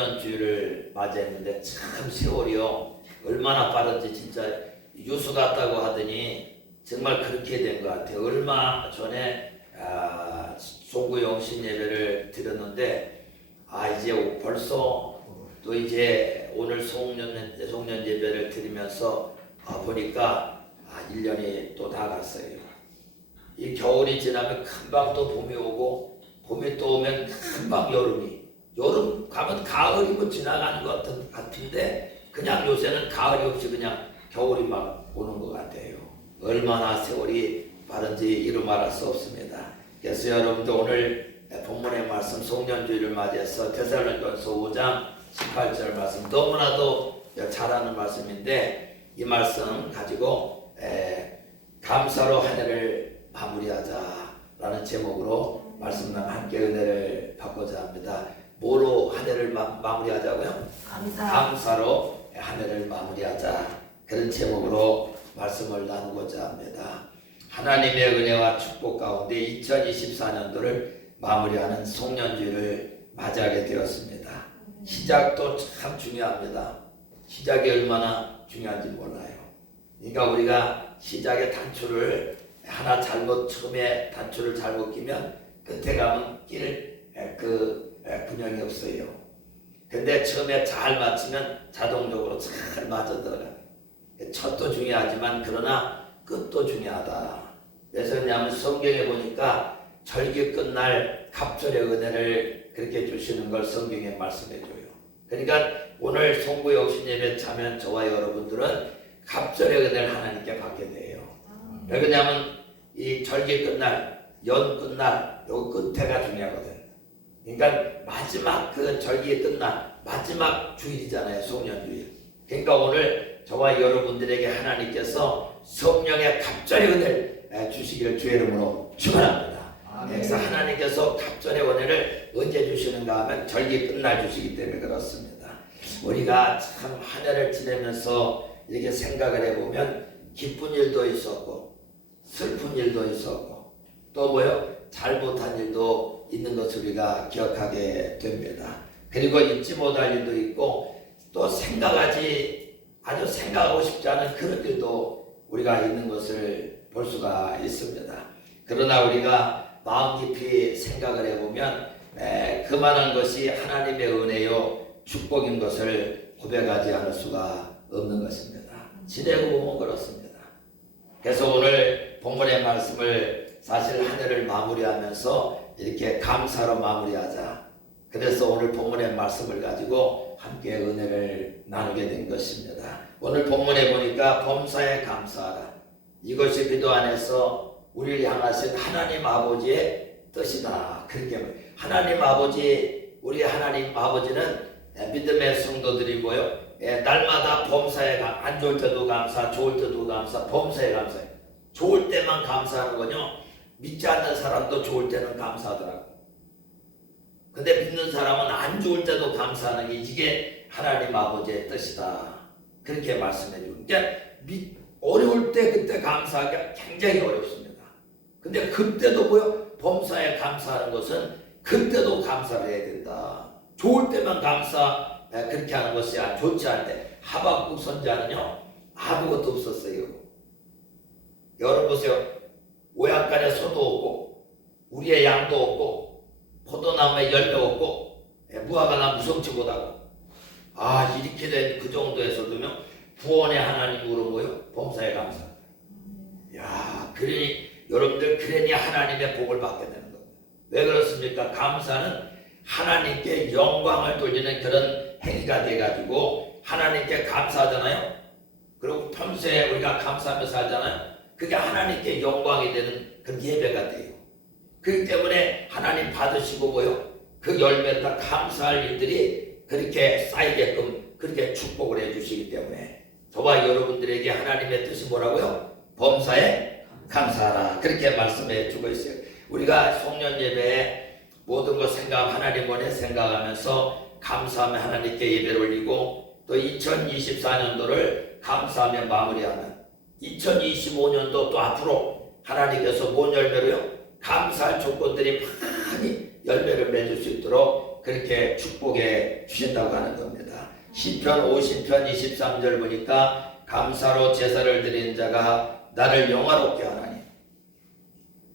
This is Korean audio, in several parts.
송년주를 맞이했는데 참 세월이요 얼마나 빠른지 진짜 유수 같다고 하더니 정말 그렇게 된 것 같아요. 얼마 전에 아, 송구 영신 예배를 드렸는데 아 이제 벌써 또 이제 오늘 송년 송년 예배를 드리면서 아, 보니까 아 1년이 또 다 갔어요. 이 겨울이 지나면 금방 또 봄이 오고 봄이 또 오면 금방 여름이 여름 가면 가을이 뭐 지나가는 것 같은, 같은데 그냥 요새는 가을이 없이 그냥 겨울이 막 오는 것 같아요. 얼마나 세월이 빠른지 이루 말할 수 없습니다. 그래서 여러분도 오늘 본문의 말씀 송년주의를 맞이해서 데살로니가서 5장 18절 말씀 너무나도 잘하는 말씀인데 이 말씀 가지고 에, 감사로 한 해를 마무리하자라는 제목으로 말씀과 함께 은혜를 받고자 합니다. 뭐로 한 해를 마, 마무리하자고요? 감사. 감사 로 한 해를 마무리하자 그런 제목으로 말씀을 나누고자 합니다. 하나님의 은혜와 축복 가운데 2024년도를 마무리하는 송년주를 맞이하게 되었습니다. 시작도 참 중요합니다. 시작이 얼마나 중요한지 몰라요. 그러니까 우리가 시작의 단추를 하나 잘못 처음에 단추를 잘못 끼면 끝에 가면 낄그 균형이 없어요. 근데 처음에 잘 맞추면 자동적으로 잘 맞아 들어가. 첫도 중요하지만 그러나 끝도 중요하다. 그래서 그냐면 성경에 보니까 절기 끝날 갑절의 은혜를 그렇게 주시는 걸 성경에 말씀해 줘요. 그러니까 오늘 송구 역신 예배 참여한 저와 여러분들은 갑절의 은혜를 하나님께 받게 돼요. 왜 그러냐면 이 절기 끝날, 연 끝날, 요 끝에가 중요하거든. 그러니까 마지막 그 절기 끝날 마지막 주일이잖아요, 송년주일. 그러니까 오늘 저와 여러분들에게 하나님께서 성령의 갑절의 은혜를 주시기를 주의 이름으로 축원합니다. 그래서 하나님께서 갑절의 은혜를 언제 주시는가 하면 절기 끝날 주시기 때문에 그렇습니다. 우리가 참 한 해를 지내면서 이렇게 생각을 해보면 기쁜 일도 있었고 슬픈 일도 있었고 또 뭐요 잘못한 일도 있는 것을 우리가 기억하게 됩니다. 그리고 잊지 못할 일도 있고 또 생각하지 아주 생각하고 싶지 않은 그런 일도 우리가 있는 것을 볼 수가 있습니다. 그러나 우리가 마음 깊이 생각을 해보면 에, 그만한 것이 하나님의 은혜요 축복인 것을 고백하지 않을 수가 없는 것입니다. 지내고 보면 그렇습니다. 그래서 오늘 본문의 말씀을 사실 한 해를 마무리하면서 이렇게 감사로 마무리하자. 그래서 오늘 본문의 말씀을 가지고 함께 은혜를 나누게 된 것입니다. 오늘 본문에 보니까 범사에 감사하라. 이것이 기도 안에서 우리를 향하신 하나님 아버지의 뜻이다. 그렇게 말- 하나님 아버지 우리 하나님 아버지는 믿음의 성도들이 뭐요? 예, 날마다 범사에 감- 안 좋을 때도 감사, 좋을 때도 감사, 범사에 감사해. 좋을 때만 감사하는 거요. 믿지 않는 사람도 좋을 때는 감사하더라고. 근데 믿는 사람은 안 좋을 때도 감사하는 게 이게 하나님 아버지의 뜻이다. 그렇게 말씀해 게 믿- 어려울 때 그때 감사하기가 굉장히 어렵습니다. 근데 그때도 뭐요? 범사에 감사하는 것은 그때도 감사를 해야 된다. 좋을 때만 감사 에, 그렇게 하는 것이 아 좋지 때 하박국 선자는요 아무것도 없었어요. 여러분 보세요. 오약간에 소도 없고 우리의 양도 없고 포도나무에 열매 없고 에, 무화과나 무성치 못하고 아 이렇게 된 그 정도에서도요 구원의 하나님으로 모여 범사에 감사. 야 그러니 여러분들 그러니 하나님의 복을 받게 되는 겁니다. 왜 그렇습니까? 감사는 하나님께 영광을 돌리는 그런 행위가 돼가지고 하나님께 감사하잖아요. 그리고 평소에 우리가 감사하며 살잖아요. 그게 하나님께 영광이 되는 그런 예배가 돼요. 그렇기 때문에 하나님 받으시고 뭐요? 그 열매를 다 감사할 일들이 그렇게 쌓이게끔 그렇게 축복을 해주시기 때문에 저와 여러분들에게 하나님의 뜻이 뭐라고요? 범사에 감사하라. 그렇게 말씀해 주고 있어요. 우리가 송년 예배에 모든 것 생각 하나님 원에 생각하면서 감사하며 하나님께 예배를 올리고 또 2024년도를 감사하며 마무리하는 2025년도 또 앞으로 하나님께서 뭔 열매로요? 감사할 조건들이 많이 열매를 맺을 수 있도록 그렇게 축복해 주신다고 하는 겁니다. 시편 50편 23절 보니까 감사로 제사를 드리는 자가 나를 영화롭게 하나니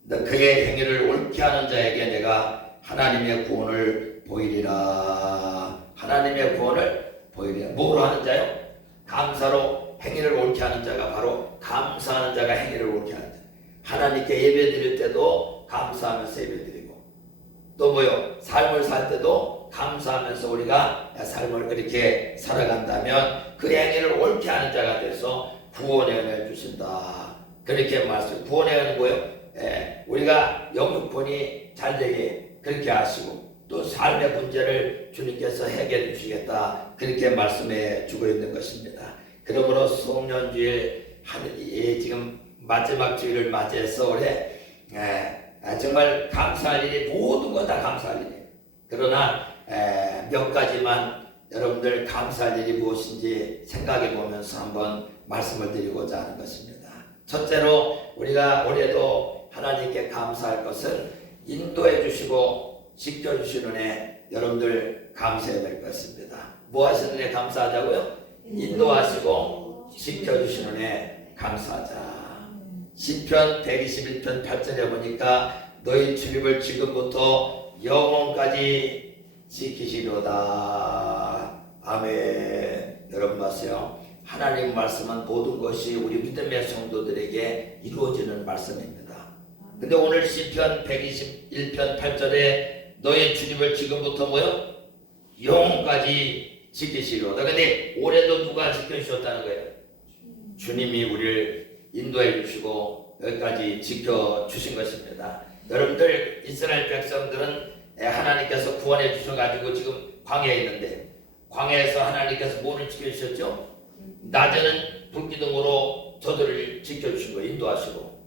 너 그의 행위를 옳게 하는 자에게 내가 하나님의 구원을 보이리라 하나님의 구원을 보이리라 뭐로 하는 자요? 감사로 행위를 하는 자가 바로 감사하는 자가 행위를 옳게 하는 자 하나님께 예배 드릴 때도 감사하면서 예배 드리고 또 뭐요? 삶을 살 때도 감사하면서 우리가 삶을 그렇게 살아간다면 그 행위를 옳게 하는 자가 돼서 구원의 은혜를 주신다. 그렇게 말씀. 구원의 은혜는 뭐예요? 예, 우리가 영육본이 잘 되게 그렇게 하시고 또 삶의 문제를 주님께서 해결해 주시겠다. 그렇게 말씀해 주고 있는 것입니다. 그러므로 송년주일 하는 이 지금 마지막 주일을 맞이해서 올해 예, 아, 정말 감사할 일이 모든 거 다 감사할 일이에요. 그러나 에, 몇 가지만 여러분들 감사할 일이 무엇인지 생각해 보면서 한번 말씀을 드리고자 하는 것입니다. 첫째로 우리가 올해도 하나님께 감사할 것은 인도해 주시고 지켜 주시는 애 여러분들 감사해야 될 것입니다. 뭐 하시는 애 감사하자고요? 인도하시고 지켜 주시는 애 감사하자. 시편 121편 8절에 보니까 너희 출입을 지금부터 영원까지 지키시려다. 아멘. 여러분 봤어요? 하나님 말씀은 모든 것이 우리 믿음의 성도들에게 이루어지는 말씀입니다. 근데 오늘 시편 121편 8절에 너의 주님을 지금부터 뭐요? 영원까지 지키시려다. 근데 올해도 누가 지켜주셨다는 거예요? 주님이 우리를 인도해 주시고 여기까지 지켜 주신 것입니다. 여러분들 이스라엘 백성들은 하나님께서 구원해 주셔가지고 지금 광야에 있는데 광야에서 하나님께서 뭐를 지켜주셨죠? 낮에는 불기둥으로 저들을 지켜주신 거예요. 인도하시고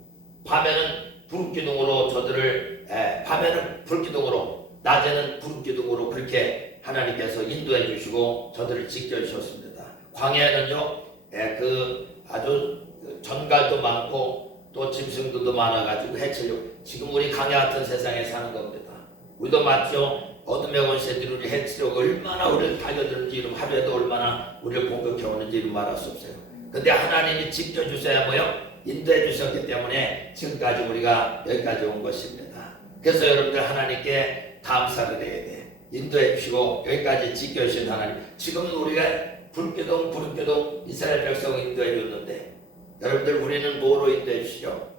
밤에는 불기둥으로 저들을 에, 밤에는 불기둥으로 낮에는 불기둥으로 그렇게 하나님께서 인도해 주시고 저들을 지켜 주셨습니다. 광야에는요 에, 그 아주 그 전갈도 많고 또 짐승들도 많아가지고 해치려고 지금 우리 강야 같은 세상에 사는 겁니다. 우리도 맞죠? 어둠의 권세들이 우리 해치려고 얼마나 우리를 달려드는지 이름 하루에도 얼마나 우리를 공격해 오는지 이름 말할 수 없어요. 근데 하나님이 지켜 주셔야 뭐요? 인도해 주셨기 때문에 지금까지 우리가 여기까지 온 것입니다. 그래서 여러분들 하나님께 감사를 해야 돼. 인도해 주시고 여기까지 지켜주신 하나님. 지금은 우리가 불기둥 불기둥 이스라엘 백성을 인도해 줬는데 여러분들 우리는 뭐로 인도해 주시죠?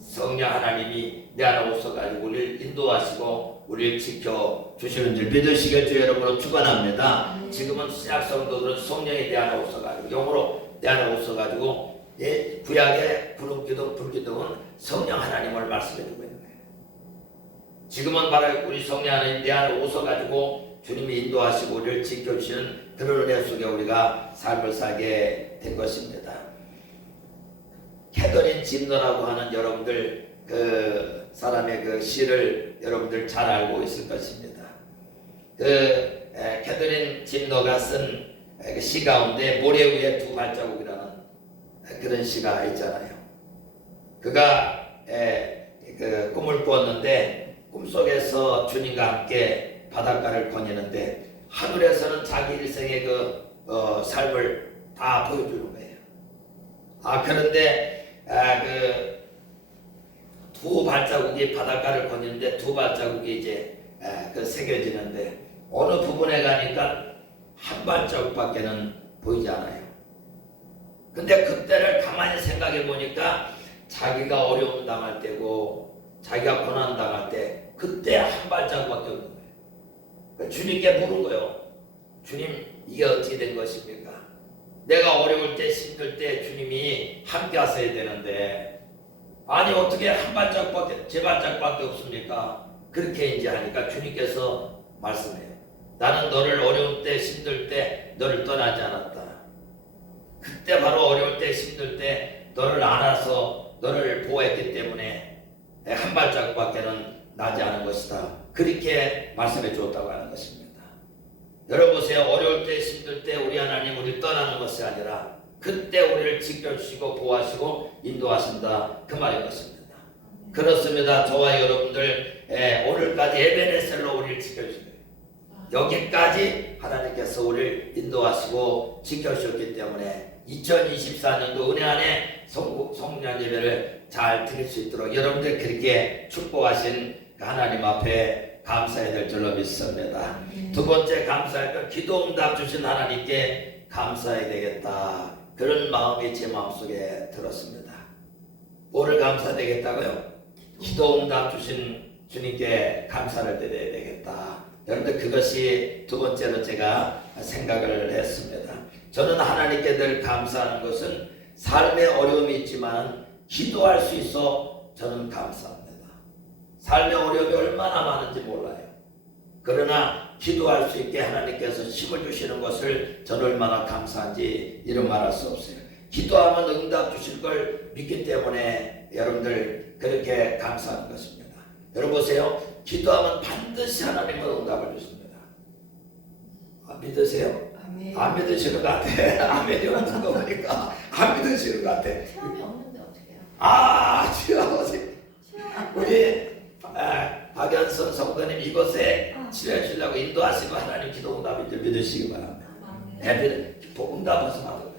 성령 하나님이 내 안에 오셔가지고 우리를 인도하시고 우리를 지켜 주시는 줄 믿으시길 주 여러분으로 축원합니다. 지금은 신약 성도들은 성령이 내 안에 오셔가지고 영으로 내 안에 오셔가지고 예, 구약의 구름기둥 불기둥은 성령 하나님을 말씀해주고. 지금은 바로 우리 성령 하나님 내 안에 오셔가지고 주님이 인도하시고 우리를 지켜주시는 그런 은혜 속에 우리가 삶을 살게 된 것입니다. 캐더린 짐너라고 하는 여러분들 그 사람의 그 시를 여러분들 잘 알고 있을 것입니다. 그 에, 캐더린 짐너가 쓴그시 가운데 모래 위에 두 발자국이라는 그런 시가 있잖아요. 그가 에, 그 꿈을 꾸었는데 꿈속에서 주님과 함께 바닷가를 거니는데 하늘에서는 자기 일생의 그 어, 삶을 다 보여주는 거예요. 아 그런데 아, 그두 발자국이 바닷가를 거니는데 두 발자국이 이제 아, 그 새겨지는데 어느 부분에 가니까 한 발자국밖에는 보이지 않아요. 근데 그때를 가만히 생각해 보니까 자기가 어려움 당할 때고 자기가 고난 당할 때 그때 한 발자국밖에 없는 거예요. 그러니까 주님께 물은 거예요. 주님 이게 어떻게 된 것입니까? 내가 어려울 때 힘들 때 주님이 함께 하셔야 되는데 아니 어떻게 한 발짝밖에 제 발짝밖에 없습니까? 그렇게 이제 하니까 주님께서 말씀해요. 나는 너를 어려울 때 힘들 때 너를 떠나지 않았다. 그때 바로 어려울 때 힘들 때 너를 안아서 너를 보호했기 때문에 한 발짝밖에는 나지 않은 것이다. 그렇게 말씀해 주었다고 하는 것입니다. 여러분 보세요. 어려울 때 힘들 때 우리 하나님 우리 떠나는 것이 아니라 그때 우리를 지켜주시고 보호하시고 인도하신다. 그 말인 것입니다. 그렇습니다. 저와 여러분들 예, 오늘까지 에베네셀로 우리를 거예요. 여기까지 하나님께서 우리를 인도하시고 지켜주셨기 때문에 2024년도 은혜 안에 성, 성년 예배를 잘 드릴 수 있도록 여러분들 그렇게 축복하신 그 하나님 앞에 감사해야 될 줄로 믿습니다. 두 번째 감사할 건 기도 응답 주신 하나님께 감사해야 되겠다. 그런 마음이 제 마음속에 들었습니다. 뭐를 감사되겠다고요? 기도 응답 주신 주님께 감사를 드려야 되겠다. 여러분들 그것이 두 번째로 제가 생각을 했습니다. 저는 하나님께 늘 감사하는 것은 삶의 어려움이 있지만 기도할 수 있어 저는 감사합니다. 삶의 어려움이 얼마나 많은지 몰라요. 그러나 기도할 수 있게 하나님께서 힘을 주시는 것을 저는 얼마나 감사한지 이런 말할 수 없어요. 기도하면 응답 주실 걸 믿기 때문에 여러분들 그렇게 감사하는 것입니다. 여러분 보세요. 기도하면 반드시 하나님은 응답을 주십니다. 아, 믿으세요? 아멘. 안 믿으시는 것 같아. 아멘이 없는 거 보니까 안 믿으시는 것 같아. 체험이 없는데 어떻게 해요? 아, 체험. 우리 아, 박연선 성도님 이곳에 아. 치료해 주려고 인도하시고 하나님 기도 응답인 줄 믿으시기 바랍니다. 복음답아서 받은 거예요.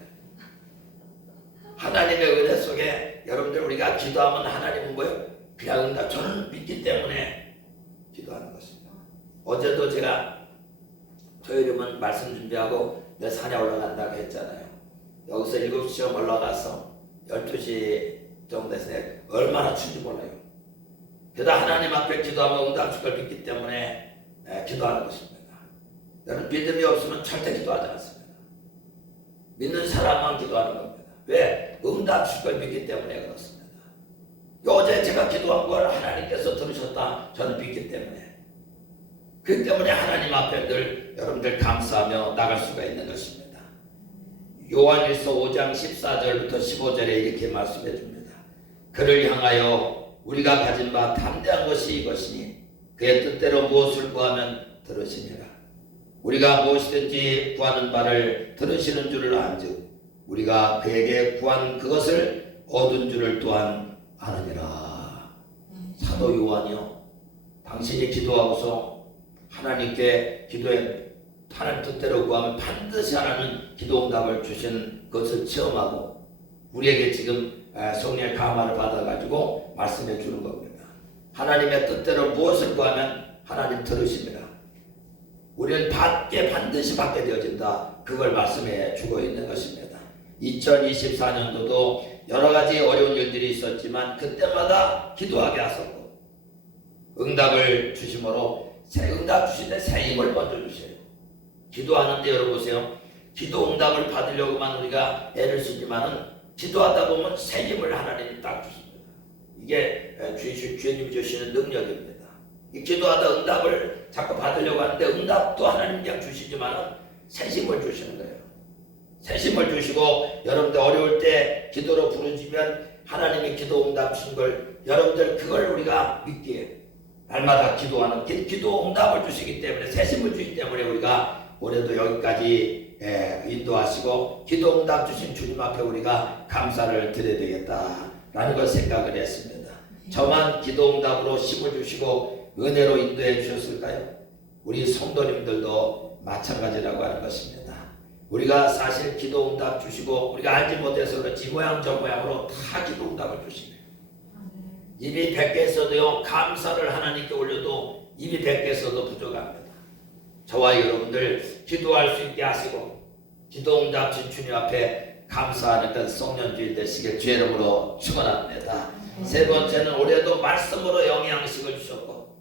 하나님의 은혜 속에 여러분들 우리가 기도하면 하나님은 뭐예요? 그냥 응답 저는 믿기 때문에 기도하는 것입니다. 어제도 제가 토요일이면 말씀 준비하고 내 산에 올라간다고 했잖아요. 여기서 7시쯤 올라가서 12시 정도 돼서 얼마나 춥지 몰라요. 그러다 하나님 앞에 기도하면 응답 줄걸 믿기 때문에 에, 기도하는 것입니다. 여러분 믿음이 없으면 절대 기도하지 않습니다. 믿는 사람만 기도하는 겁니다. 왜? 응답 줄걸 믿기 때문에 그렇습니다. 어제 제가 기도한 걸 하나님께서 들으셨다 저는 믿기 때문에 그 때문에 하나님 앞에 늘 여러분들 감사하며 나갈 수가 있는 것입니다. 요한일서 5장 14절부터 15절에 이렇게 말씀해 줍니다. 그를 향하여 우리가 가진 바 담대한 것이 이것이니 그의 뜻대로 무엇을 구하면 들으시니라. 우리가 무엇이든지 구하는 바를 들으시는 줄을 안즉 우리가 그에게 구한 그것을 얻은 줄을 또한 아느니라. 사도 요한이요. 당신이 기도하고서 하나님께 기도해 하나님 뜻대로 구하면 반드시 하나님 기도 응답을 주신 것을 체험하고 우리에게 지금 아, 성령의 감화를 받아가지고 말씀해 주는 겁니다. 하나님의 뜻대로 무엇을 구하면 하나님 들으십니다. 우리는 받게 반드시 받게 되어진다. 그걸 말씀해 주고 있는 것입니다. 2024년도도 여러 가지 어려운 일들이 있었지만 그때마다 기도하게 하셨고 응답을 주심으로 새 응답 주시는데 새 힘을 먼저 주세요. 기도하는데 여러분 보세요. 기도 응답을 받으려고만 우리가 애를 쓰지만은 기도하다 보면 새 힘을 하나님이 딱 주십니다. 이게 주신 주님 주시는 능력입니다. 이 기도하다 응답을 자꾸 받으려고 하는데 응답도 하나님 그냥 주시지만은 새 힘을 주시는 거예요. 새 힘을 주시고 여러분들 어려울 때 기도로 부르짖으면 하나님이 기도 응답 주신 걸 여러분들 그걸 우리가 믿기에 날마다 기도하는 기, 기도 응답을 주시기 때문에 새 힘을 주시기 때문에 우리가 올해도 여기까지 예, 인도하시고 기도 응답 주신 주님 앞에 우리가 감사를 드려야 되겠다라는 걸 생각을 했습니다. 저만 기도 응답으로 힘을 주시고 은혜로 인도해 주셨을까요? 우리 성도님들도 마찬가지라고 하는 것입니다. 우리가 사실 기도 응답 주시고 우리가 알지 못해서 그렇지 이 모양 저 모양으로 다 기도 응답을 주시네요. 입이 100개 있어도요 감사를 하나님께 올려도 입이 100개 있어도 부족합니다. 저와 여러분들 기도할 수 있게 하시고 기도 응답 준 주님 앞에 감사하는 그 성년주일 되시길 주의 이름으로 축원합니다. 세 번째는 올해도 말씀으로 영양식을 주셨고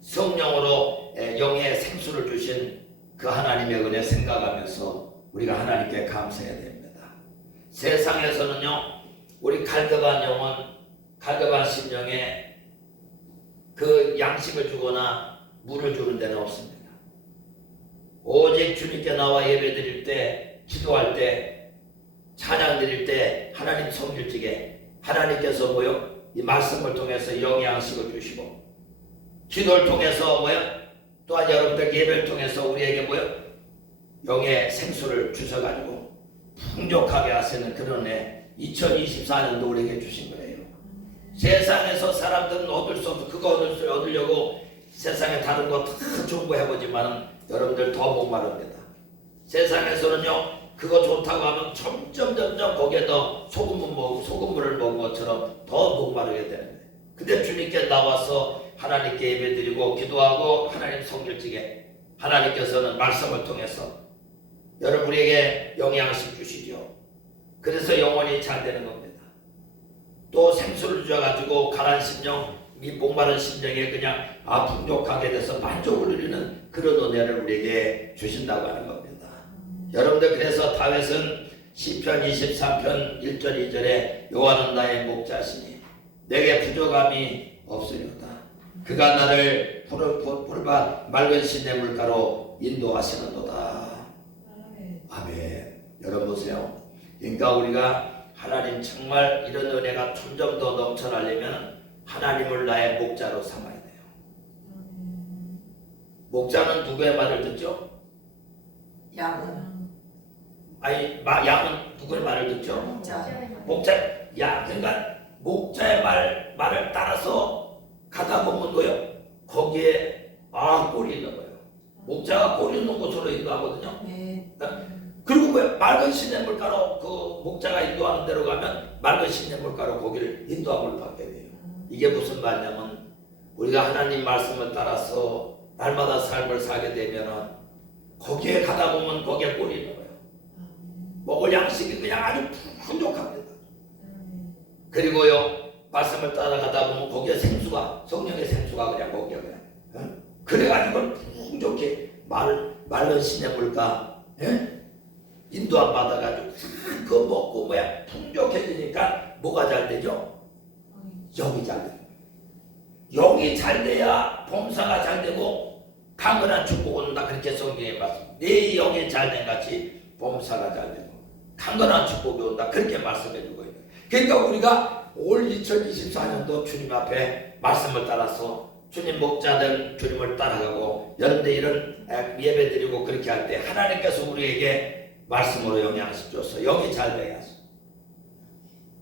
성령으로 에, 영의 생수를 주신 그 하나님의 은혜 생각하면서 우리가 하나님께 감사해야 됩니다. 세상에서는요 우리 갈급한 영혼, 갈급한 심령에 그 양식을 주거나 물을 주는 데는 없습니다. 오직 주님께 나와 예배 드릴 때, 기도할 때, 찬양 드릴 때 하나님 성질직에 하나님께서 뭐요? 이 말씀을 통해서 영양식을 주시고 기도를 통해서 뭐요? 또한 여러분들 예배를 통해서 우리에게 뭐요? 영의 생수를 주셔가지고 풍족하게 하시는 그런 애 2024년도 우리에게 주신 거예요. 세상에서 사람들은 얻을 수 없어 그거 얻을 수 얻으려고 세상에 다른 거다 좋은 거 해보지만은 여러분들 더 목마릅니다. 세상에서는요 그거 좋다고 하면 점점 점점 거기에 더 소금물 먹고 소금물을 먹은 것처럼 더 목마르게 되는 거예요. 근데 주님께 나와서 하나님께 예배드리고 기도하고 하나님 성결지게 하나님께서는 말씀을 통해서 여러분에게 영양식 주시죠. 그래서 영혼이 잘 되는 겁니다. 또 생수를 주셔가지고 가난 심령, 이 목마른 심령에 그냥 아 풍족하게 돼서 만족을 누리는 그런 은혜를 우리에게 주신다고 하는 겁니다. 여러분들 그래서 다윗은 시편 23편 1절 2절에 여호와는 나의 목자시니 내게 부족함이 없으리로다. 그가 나를 푸른 푸르반 맑은 시내 물가로 인도하시는도다. 아멘. 여러분 보세요. 그러니까 우리가 하나님 정말 이런 은혜가 점점 더 넘쳐나려면 하나님을 나의 목자로 삼아야 돼요. 목자는 누구의 말을 듣죠? 양은 아니 마, 양은 누구의 말을 듣죠? 목자. 목자 야 그러니까 목자의 말 말을 따라서 가다 보면 뭐요? 거기에 아 꼴이 있는 거예요. 목자가 꼴 있는 곳으로 인도하거든요. 네. 그리고 왜 맑은 시냇물가로 그 목자가 인도하는 대로 가면 맑은 시냇물가로 거기를 인도함을 받게 돼요. 이게 무슨 말이냐면 우리가 하나님 말씀을 따라서 날마다 삶을 살게 되면은 거기에 가다 보면 거기에 꼴이 거예요. 먹을 양식이 그냥 아주 풍족합니다. 그리고요 말씀을 따라가다 보면 거기에 생수가 성령의 생수가 그냥 거기에 그냥 어? 그래가지고 풍족해 말 말른 시냇물가 예? 인도함 받아가지고 그거 먹고 뭐야 풍족해지니까 뭐가 잘 되죠? 영이 잘 돼요. 영이 잘 돼야 범사가 잘 되고 강건한 축복을 온다 그렇게 성경에 말씀. 내 영이 잘 된 같이 범사가 잘 되고 강건한 축복이 온다 그렇게 말씀해 주고 있는. 그러니까 우리가 올 2024년도 주님 앞에 말씀을 따라서 주님 목자들 주님을 따라가고 여러분들 이런 예배 드리고 그렇게 할 때 하나님께서 우리에게 말씀으로 영향을 줘서 영이 잘 되게 하소.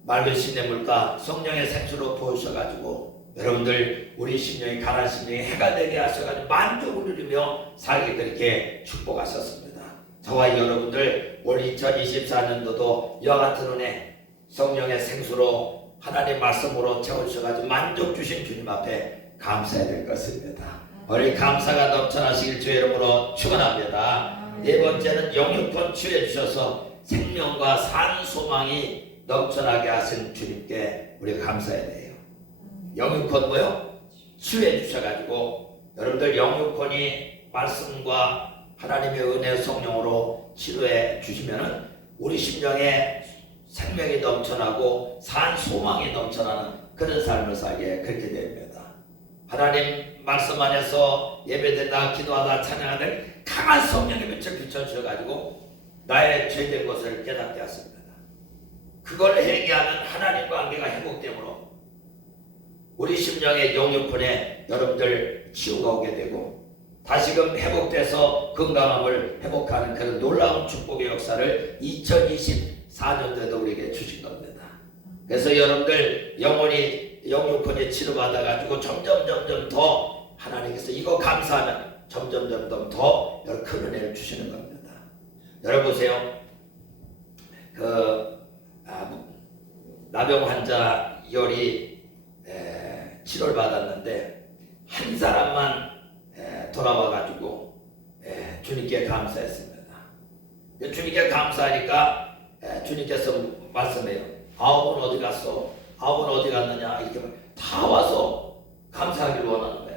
맑은 시냇물과 성령의 생수로 부으셔가지고 여러분들 우리 심령이 가난 심령이 해가 되게 하셔가지고 만족을 누리며 살게 그렇게 축복하셨습니다. 저와 여러분들 올 2024년도도 이와 같은 은혜 성령의 생수로 하나님 말씀으로 채우셔가지고 만족 주신 주님 앞에 감사해야 될 것입니다. 우리 감사가 넘쳐나시길 주의 이름으로 축원합니다. 네 번째는 영육권 치유해 주셔서 생명과 산 소망이 넘쳐나게 하신 주님께 우리가 감사해야 돼요. 영육권 뭐요? 치유해 주셔가지고 여러분들 영육권이 말씀과 하나님의 은혜 성령으로 치료해 주시면은 우리 심령에 생명이 넘쳐나고 산 소망이 넘쳐나는 그런 삶을 살게 그렇게 됩니다. 하나님 말씀 안에서 예배된다 기도하다 찬양하는 강한 성령의 빛을 비춰주셔가지고 나의 죄된 것을 깨닫게 하십니다. 그걸 회개하는 하나님과 관계가 회복되므로 우리 심령의 영육분에 여러분들 치유가 오게 되고 다시금 회복돼서 건강함을 회복하는 그런 놀라운 축복의 역사를 2024년도에도 우리에게 주신 겁니다. 그래서 여러분들 영혼이 영육분에 치료받아가지고 점점 점점 더 하나님께서 이거 감사하면 점점 점점 더 큰 은혜를 주시는 겁니다. 여러분 보세요. 그 아, 나병 환자 열이 에, 치료를 받았는데 한 사람만 에, 돌아와 가지고 에, 주님께 감사했습니다. 주님께 감사하니까 에, 주님께서 말씀해요. 아홉은 어디 갔어? 아홉은 어디 갔느냐? 이렇게 말- 다 와서 감사하기를 원하는 거야.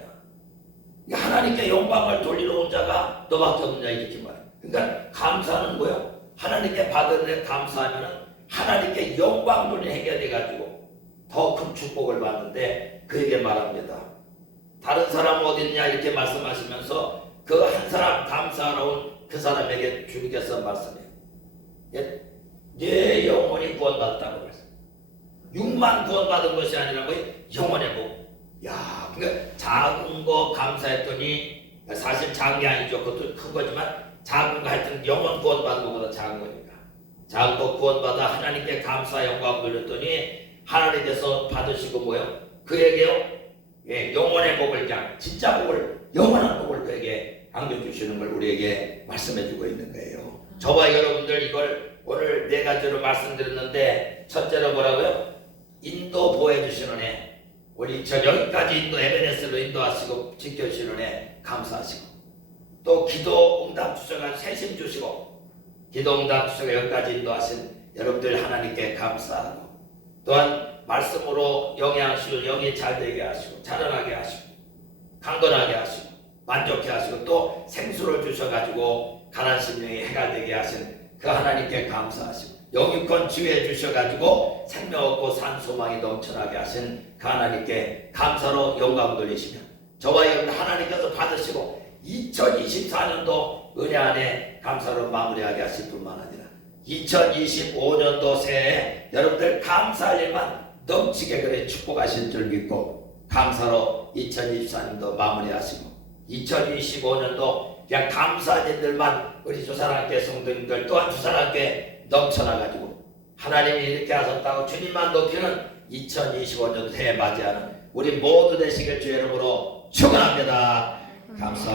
하나님께 영광을 돌리러 온 자가 너밖에 없느냐 이렇게 말해. 그러니까 감사는 뭐야? 하나님께 받은 데 감사하면은 하나님께 영광 돌리는 행위가 돼가지고 더 큰 축복을 받는데 그에게 말합니다. 다른 사람은 어디 있냐 이렇게 말씀하시면서 그 한 사람 감사하러 온 그 사람에게 주님께서 말씀해요. 예, 내 영혼이 구원받았다고 그랬어요. 육만 구원받은 것이 아니라 뭐 영혼의 복. 야, 그러니까 작은 거 감사했더니 사실 작은 게 아니죠. 그것도 큰 거지만 작은 거 하여튼 영혼 구원받은 것보다 작은 거니까. 거 구원받아 하나님께 감사 영광 돌렸더니 하나님께서 받으시고 뭐요? 그에게요 예, 영원의 복을 그냥 진짜 복을 영원한 복을 그에게 안겨주시는 걸 우리에게 말씀해주고 있는 거예요. 저와 여러분들 이걸 오늘 네 가지로 말씀드렸는데 첫째로 뭐라고요? 인도 보호해주시는 애 우리 저 여기까지 인도 에베레스트로 인도하시고 지켜주시는 애 감사하시고 또 기도 응답 주셔가 세심 주시고 기도 응답 주셔가 여기까지 인도하신 여러분들 하나님께 감사하고 또한 말씀으로 영양하시고 영이 잘 되게 하시고 자라나게 하시고 강건하게 하시고 만족해 하시고 또 생수를 주셔가지고 가난 심령이 해가 되게 하신 그 하나님께 감사하시고 영유권 지휘해 주셔가지고 생명 없고 산 소망이 넘쳐나게 하신 그 하나님께 감사로 영광 돌리시며 저와 여러분 하나님께서 받으시고 2024년도 은혜 안에 감사로 마무리하게 하실 뿐만 아니라 2025년도 새해 여러분들 감사할 일만 넘치게 그래 축복하실 줄 믿고 감사로 2024년도 마무리하시고 2025년도 그냥 감사한 일들만 우리 주사랑께 성도님들 또한 주사랑께 넘쳐나가지고 하나님이 이렇게 하셨다고 주님만 높이는 2025년 새해 맞이하는 우리 모두 되시길 주의 이름으로 축원합니다. 감사합니다.